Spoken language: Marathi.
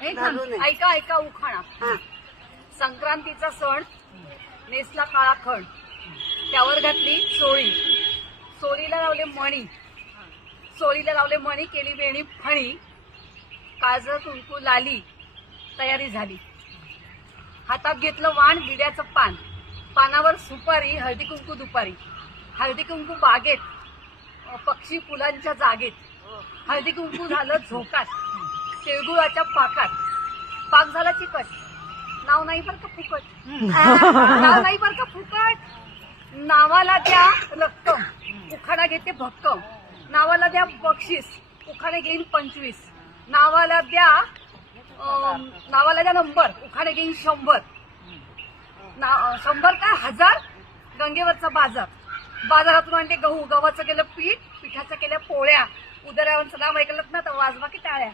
ऐका ऐका उखाणा. संक्रांतीचा सण, नेसला काळा खण, त्यावर घातली चोळी, चोळीला लावले मणी, चोळीला लावले मणी, केली वेणी फणी, काजळ कुंकू लाली, तयारी झाली. हातात घेतलं वाण, विड्याचं पान, पानावर सुपारी, हळदी कुंकू दुपारी, हळदी कुंकू बागेत, पक्षी फुलांच्या जागेत, हळदी कुंकू झालं झोकात, तिळगुळाच्या पाकात, पाक झाला चिकट, नाव नाही बर का फुकट, नाव नाही बर का फुकट, नावाला द्या रक्कम, उखाणा घेते भक्कम, नावाला द्या बक्षीस, उखाणे घेईन 25, नावाला द्या नंबर, उखाणे घेईन 100, 100 काय 1000, गंगेवरचा बाजार, बाजारातून आणते गहू, गव्हाचं केलं पीठ, पिठाचं केल्या पोळ्या, उदरावरचं नाव ऐकलं ना तर वाजवा की टाळ्या.